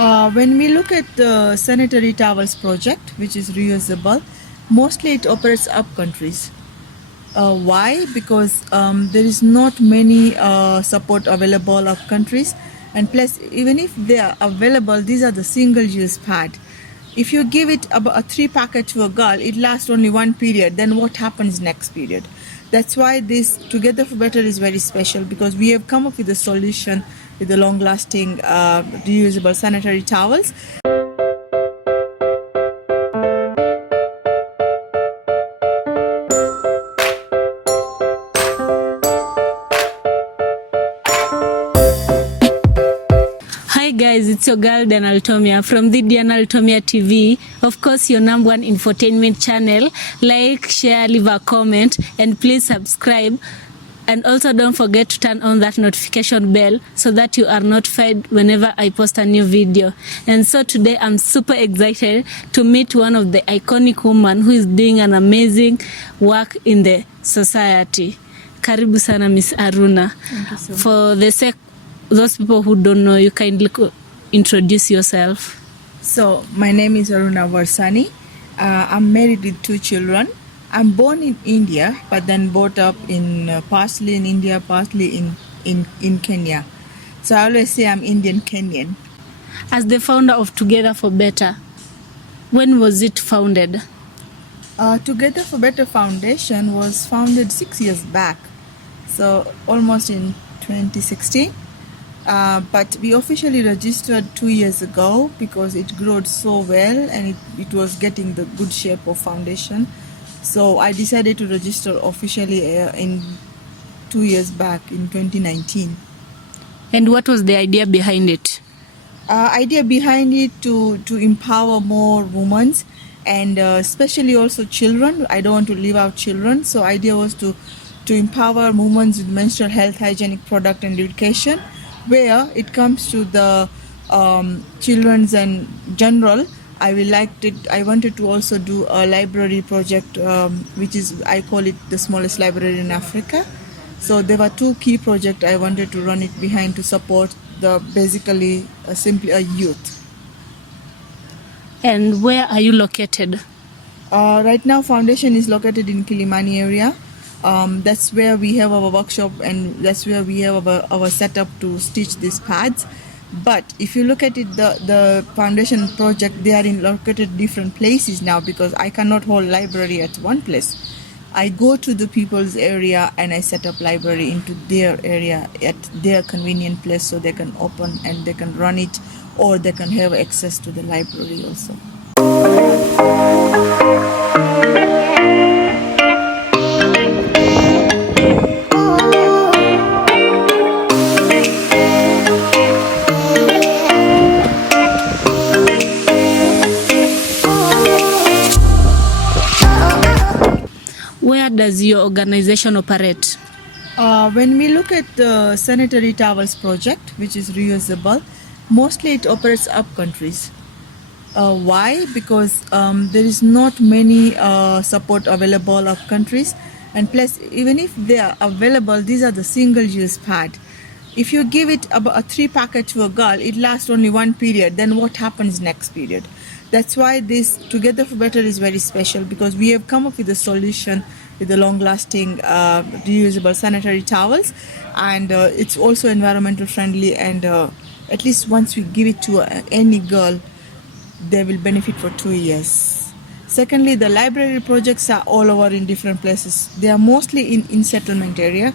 When we look at the sanitary towels project, which is reusable, mostly it operates up countries. Why? Because there is not many support available of countries, and plus even if they are available, these are the single-use pad. If you give it about a 3 packet to a girl, it lasts only one period. Then what happens next period? That's why this Together for Better is very special, because we have come up with a solution with the long-lasting reusable sanitary towels. Hi guys, it's your girl Lutomia from the Lutomia TV. Of course, your number one infotainment channel. Like, share, leave a comment, and please subscribe. And also don't forget to turn on that notification bell so that you are notified whenever I post a new video. And so today I'm super excited to meet one of the iconic women who is doing an amazing work in the society. Karibu sana, Miss Aruna. Thank you so much. For the sake those people who don't know you, kindly introduce yourself. So my name is Aruna Varsani. I'm married with 2 children. I'm born in India, but then brought up in partly in India, partly in Kenya. So I always say I'm Indian Kenyan. As the founder of Together for Better, when was it founded? Together for Better Foundation was founded 6 years back, so almost in 2016. But we officially registered 2 years ago because it grew so well and it was getting the good shape of foundation. So I decided to register officially in 2 years back in 2019. And what was the idea behind it? Idea behind it to empower more women and especially also children. I don't want to leave out children. So idea was to empower women with menstrual health, hygienic product and education. Where it comes to the children's and general, I wanted to also do a library project, which is, I call it the smallest library in Africa. So there were 2 key projects I wanted to run it behind to support simply a youth. And where are you located? Right now, foundation is located in Kilimani area. That's where we have our workshop and that's where we have our setup to stitch these pads. But if you look at it, the foundation project, they are located different places now because I cannot hold library at one place. I go to the people's area and I set up library into their area at their convenient place so they can open and they can run it or they can have access to the library also. Where does your organization operate? When we look at the sanitary towels project, which is reusable, mostly it operates up countries. Why? Because there is not many support available of countries, and plus even if they are available, these are the single-use pad. If you give it about a 3 packet to a girl, it lasts only one period. Then what happens next period? That's why this Together for Better is very special, because we have come up with a solution with the long-lasting reusable sanitary towels, and it's also environmental friendly, and at least once we give it to any girl, they will benefit for 2 years. Secondly, the library projects are all over in different places. They are mostly in settlement area,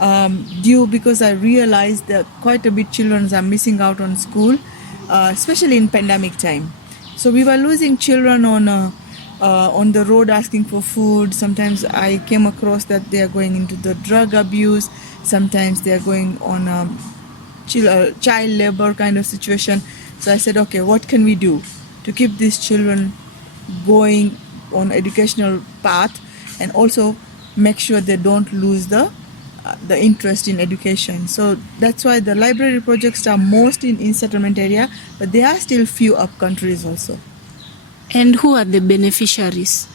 because I realized that quite a bit children are missing out on school, especially in pandemic time. So we were losing children on the road asking for food. Sometimes I came across that they are going into the drug abuse. Sometimes they are going on child labor kind of situation. So I said, okay, what can we do to keep these children going on educational path and also make sure they don't lose the interest in education. So that's why the library projects are most in settlement area, but there are still few up countries also. And who are the beneficiaries?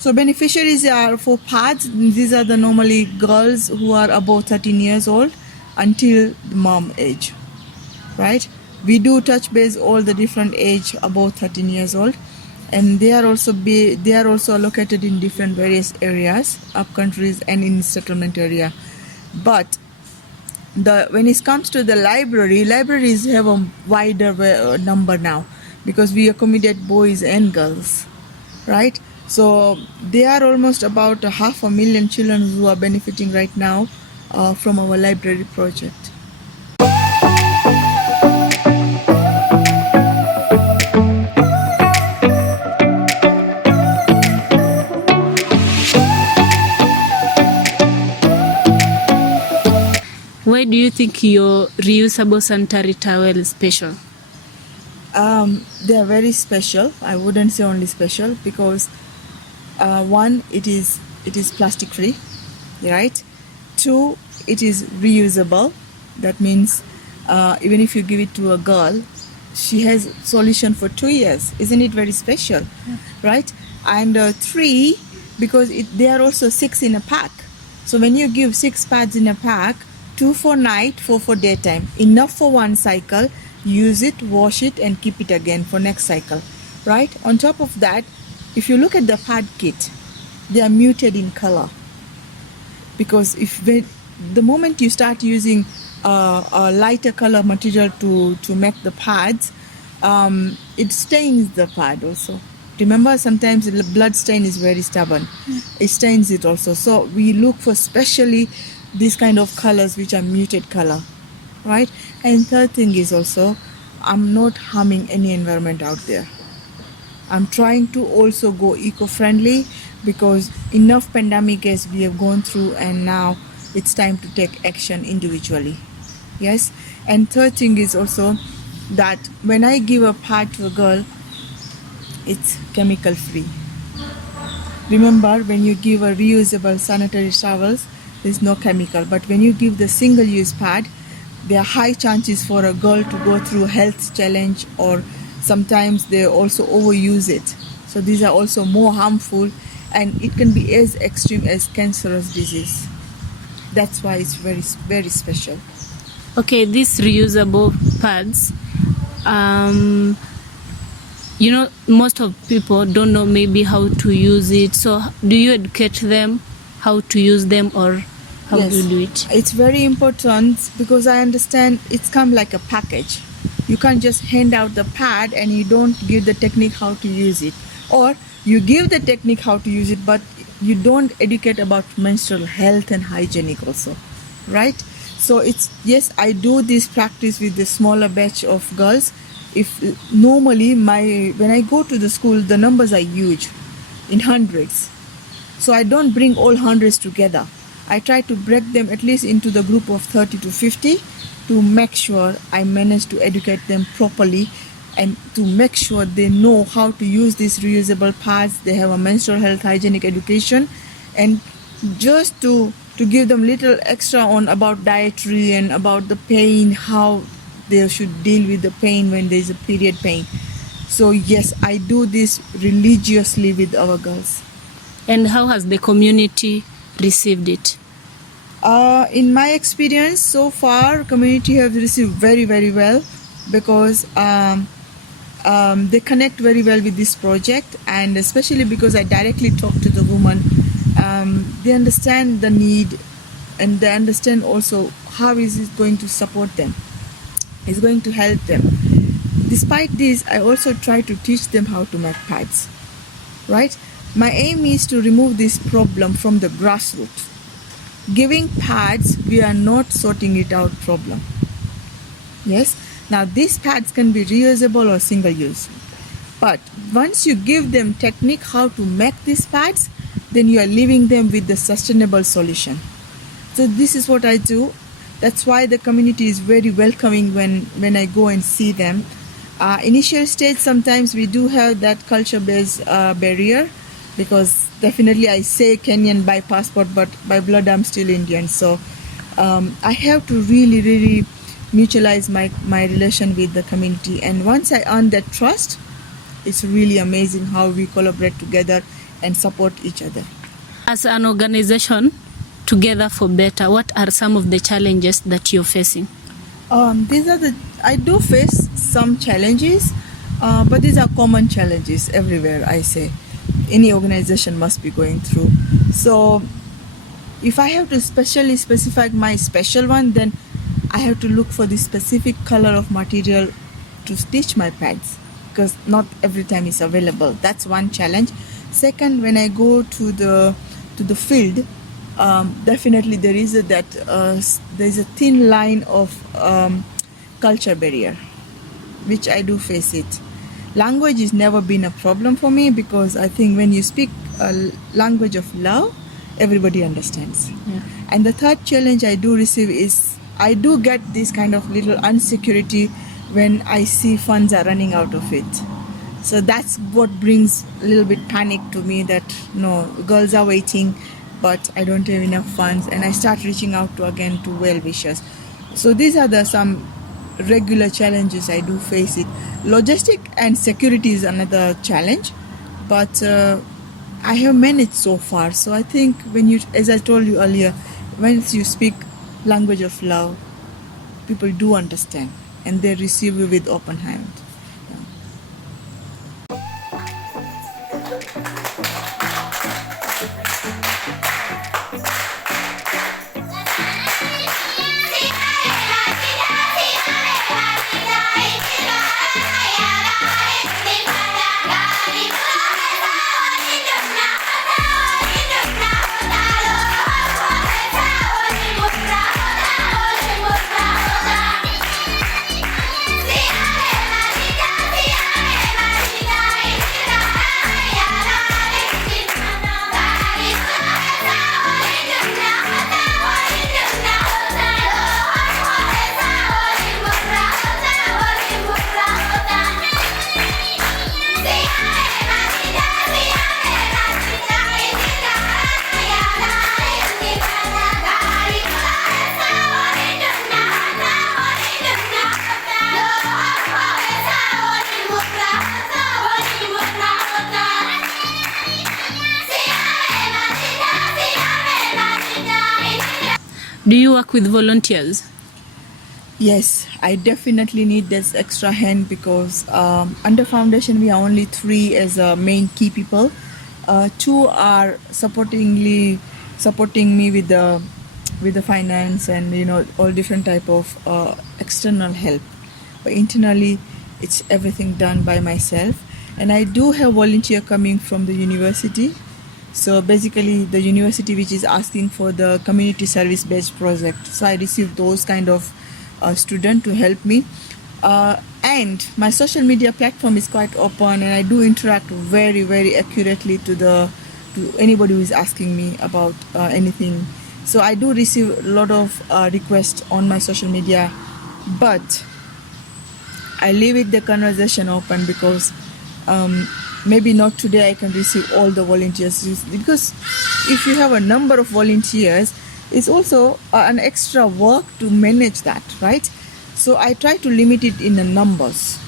So beneficiaries are for pads. These are the normally girls who are above 13 years old until the mom age, right? We do touch base all the different age above 13 years old, and they are also located in different various areas, up countries and in settlement area. But when it comes to the libraries have a wider number now, because we accommodate boys and girls, right? So there are almost about 500,000 children who are benefiting right now from our library project. Why do you think your reusable sanitary towel is special? They are very special. I wouldn't say only special, because one, it is plastic free, right? Two, it is reusable. That means even if you give it to a girl, she has solution for 2 years. Isn't it very special? Yeah. Right? And three, because they are also 6 in a pack. So when you give 6 pads in a pack, 2 for night, 4 for daytime, enough for one cycle. Use it, wash it, and keep it again for next cycle, right? On top of that, if you look at the pad kit, they are muted in color, because the moment you start using a lighter color material to make the pads, it stains the pad also. Remember, sometimes the blood stain is very stubborn. It stains it also. So we look for specially these kind of colors which are muted color, right? And third thing is also, I'm not harming any environment out there. I'm trying to also go eco-friendly, because enough pandemic as we have gone through, and now it's time to take action individually. Yes. And third thing is also that when I give a pad to a girl, it's chemical free. Remember, when you give a reusable sanitary towels, there's no chemical. But when you give the single-use pad, there are high chances for a girl to go through health challenge, or sometimes they also overuse it. So these are also more harmful, and it can be as extreme as cancerous disease. That's why it's very, very special. Okay, these reusable pads, most of people don't know maybe how to use it. So do you educate them how to use them, or how Yes, do you do it? It's very important, because I understand it's come like a package. You can't just hand out the pad and you don't give the technique how to use it. Or you give the technique how to use it, but you don't educate about menstrual health and hygienic also, right? So yes, I do this practice with the smaller batch of girls. If normally when I go to the school, the numbers are huge, in hundreds. So I don't bring all hundreds together. I try to break them at least into the group of 30 to 50 to make sure I manage to educate them properly, and to make sure they know how to use these reusable pads. They have a menstrual health hygienic education, and just to give them little extra on about dietary and about the pain, how they should deal with the pain when there is a period pain. So yes, I do this religiously with our girls. And how has the community received it? In my experience so far, community have received very, very well, because they connect very well with this project, and especially because I directly talk to the woman. They understand the need, and they understand also how is it going to support them. It's going to help them. Despite this, I also try to teach them how to make pads, right? My aim is to remove this problem from the grassroots. Giving pads, we are not sorting it out problem. Yes. Now these pads can be reusable or single use. But once you give them technique how to make these pads, then you are leaving them with the sustainable solution. So this is what I do. That's why the community is very welcoming when I go and see them. Initial stage, sometimes we do have that culture-based barrier, because definitely I say Kenyan by passport, but by blood I'm still Indian. So I have to really, really mutualize my relation with the community. And once I earn that trust, it's really amazing how we collaborate together and support each other. As an organization, Together for Better, what are some of the challenges that you're facing? These are the I do face some challenges, but these are common challenges everywhere, I say. Any organization must be going through. So if I have to specially specify my special one, then I have to look for the specific color of material to stitch my pads, because not every time is available. That's one challenge. Second, when I go to the field, definitely there is a thin line of culture barrier, which I do face it. Language has never been a problem for me, because I think when you speak a language of love, everybody understands. Yeah. And the third challenge I do receive is I do get this kind of little insecurity when I see funds are running out of it. So that's what brings a little bit panic to me, that no, girls are waiting, but I don't have enough funds, and I start reaching out to well-wishers. So these are some regular challenges I do face it. Logistic and security is another challenge, but I have managed so far. So I think as I told you earlier, once you speak language of love, people do understand and they receive you with open hand. Do you work with volunteers? Yes, I definitely need this extra hand, because under foundation we are only 3 as main key people. 2 are supporting me with the finance and all different type of external help. But internally, it's everything done by myself. And I do have volunteer coming from the university. So basically, the university which is asking for the community service based project. So I receive those kind of student to help me. And my social media platform is quite open, and I do interact very, very accurately to anybody who is asking me about anything. So I do receive a lot of requests on my social media, but I leave it the conversation open, because maybe not today I can receive all the volunteers, because if you have a number of volunteers, it's also an extra work to manage that, right? So I try to limit it in the numbers,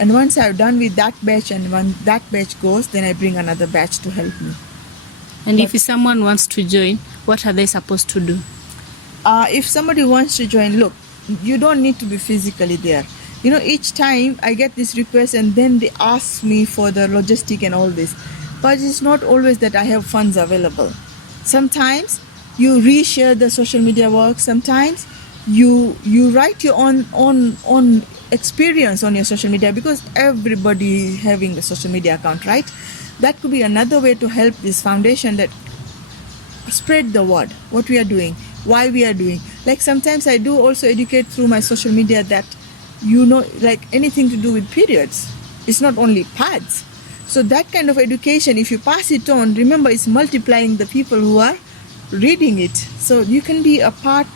and once I've done with that batch, and when that batch goes, then I bring another batch to help me. And if someone wants to join, what are they supposed to do? If somebody wants to join, look, you don't need to be physically there. Each time I get this request, and then they ask me for the logistic and all this, but it's not always that I have funds available. Sometimes you reshare the social media work. Sometimes you write your own experience on your social media, because everybody is having a social media account, right? That could be another way to help this foundation, that spread the word, what we are doing, why we are doing. Like sometimes I do also educate through my social media that like anything to do with periods, it's not only pads. So that kind of education, if you pass it on, remember, it's multiplying the people who are reading it. So you can be a part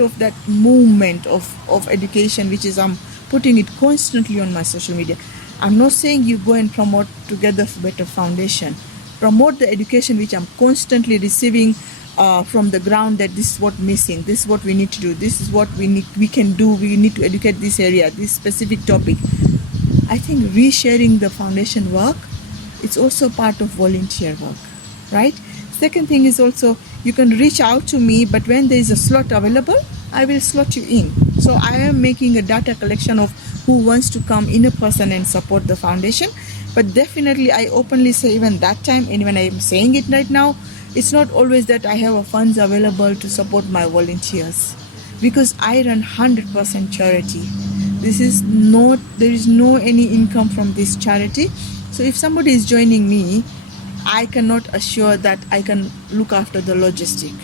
of that movement of education, which is I'm putting it constantly on my social media. I'm not saying you go and promote Together for Better Foundation. Promote the education which I'm constantly receiving from the ground, that this is what missing, this is what we need to do, this is what we can do, we need to educate this area, this specific topic. I think resharing the foundation work, it's also part of volunteer work, right? Second thing is also, you can reach out to me, but when there is a slot available, I will slot you in. So I am making a data collection of who wants to come in a person and support the foundation. But definitely I openly say even that time, and when I am saying it right now, it's not always that I have funds available to support my volunteers, because I run 100% charity. There is no any income from this charity. So if somebody is joining me, I cannot assure that I can look after the logistic.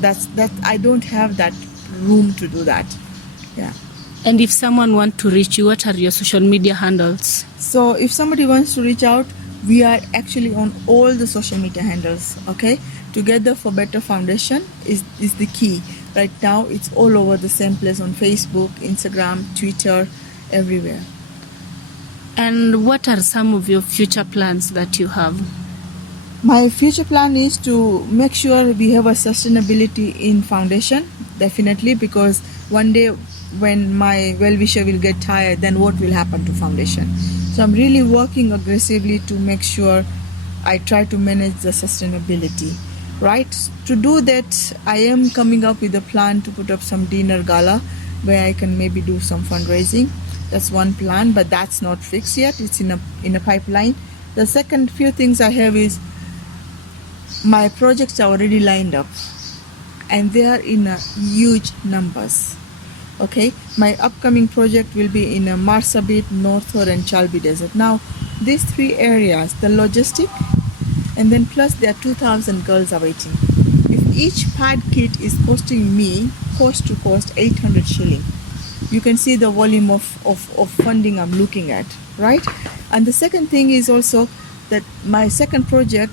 That I don't have that room to do that. Yeah. And if someone want to reach you, what are your social media handles? So if somebody wants to reach out, we are actually on all the social media handles. Okay, Together for Better Foundation is the key. Right now it's all over the same place on Facebook, Instagram, Twitter, everywhere. And what are some of your future plans that you have? My future plan is to make sure we have a sustainability in foundation, definitely, because one day when my well-wisher will get tired, then what will happen to foundation? So I'm really working aggressively to make sure I try to manage the sustainability, right? To do that, I am coming up with a plan to put up some dinner gala where I can maybe do some fundraising. That's one plan, but that's not fixed yet. It's in a pipeline. The second few things I have is my projects are already lined up, and they are in huge numbers. Okay, my upcoming project will be in Marsabit, Northor, and Chalbi Desert. Now, these three areas, the logistic, and then plus there are 2,000 girls awaiting. If each pad kit is costing me cost to cost 800 shilling, you can see the volume of funding I'm looking at, right? And the second thing is also that my second project,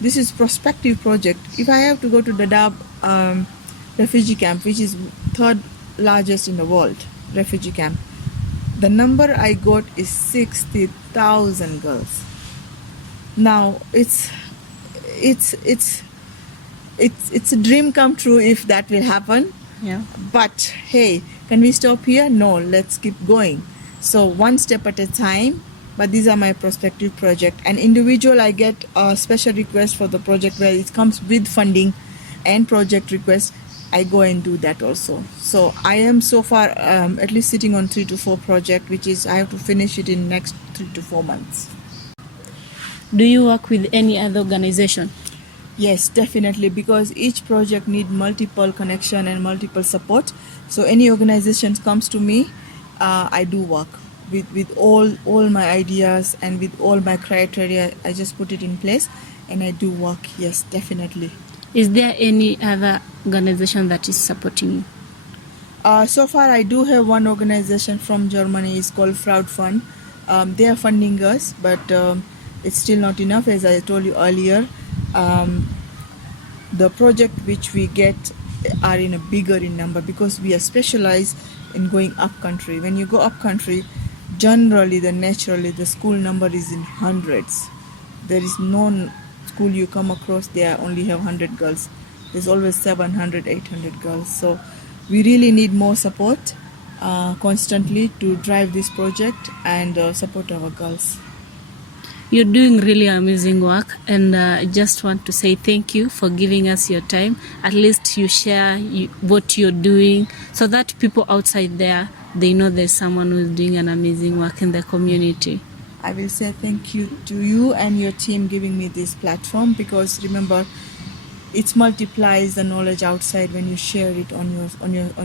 this is prospective project. If I have to go to Dadaab refugee camp, which is third largest in the world refugee camp, the number I got is 60,000 girls. Now it's a dream come true if that will happen. Yeah. But hey, can we stop here? No, let's keep going. So one step at a time. But these are my prospective project. And individual, I get a special request for the project where it comes with funding and project request. I go and do that also. So I am so far at least sitting on 3 to 4 project, which is I have to finish it in next 3 to 4 months. Do you work with any other organization? Yes, definitely, because each project need multiple connection and multiple support. So any organization comes to me, I do work with all my ideas and with all my criteria. I just put it in place and I do work. Yes, definitely. Is there any other organization that is supporting you? So far I do have one organization from Germany. It's called Fraud Fund. They are funding us, but it's still not enough. As I told you earlier, the project which we get are in a bigger in number because we are specialized in going up country. When you go up country, generally the school number is in hundreds. There is no school you come across there only have 100 girls. There's always 700, 800 girls. So we really need more support constantly to drive this project and support our girls. You're doing really amazing work, and I just want to say thank you for giving us your time. At least you share what you're doing so that people outside there, they know there's someone who's doing an amazing work in the community. I will say thank you to you and your team giving me this platform, because remember, it multiplies the knowledge outside when you share it on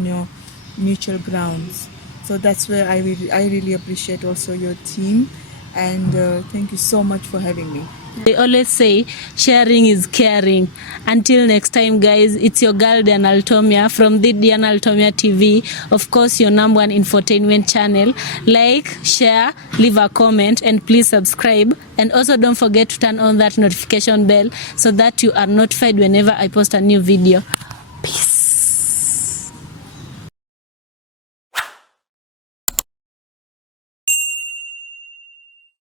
your mutual grounds. So that's where I really appreciate also your team. And thank you so much for having me. They always say sharing is caring. Until next time, guys, it's your girl Diana Lutomia from the Diana Lutomia TV. Of course, your number one infotainment channel. Like, share, leave a comment, and please subscribe. And also don't forget to turn on that notification bell so that you are notified whenever I post a new video.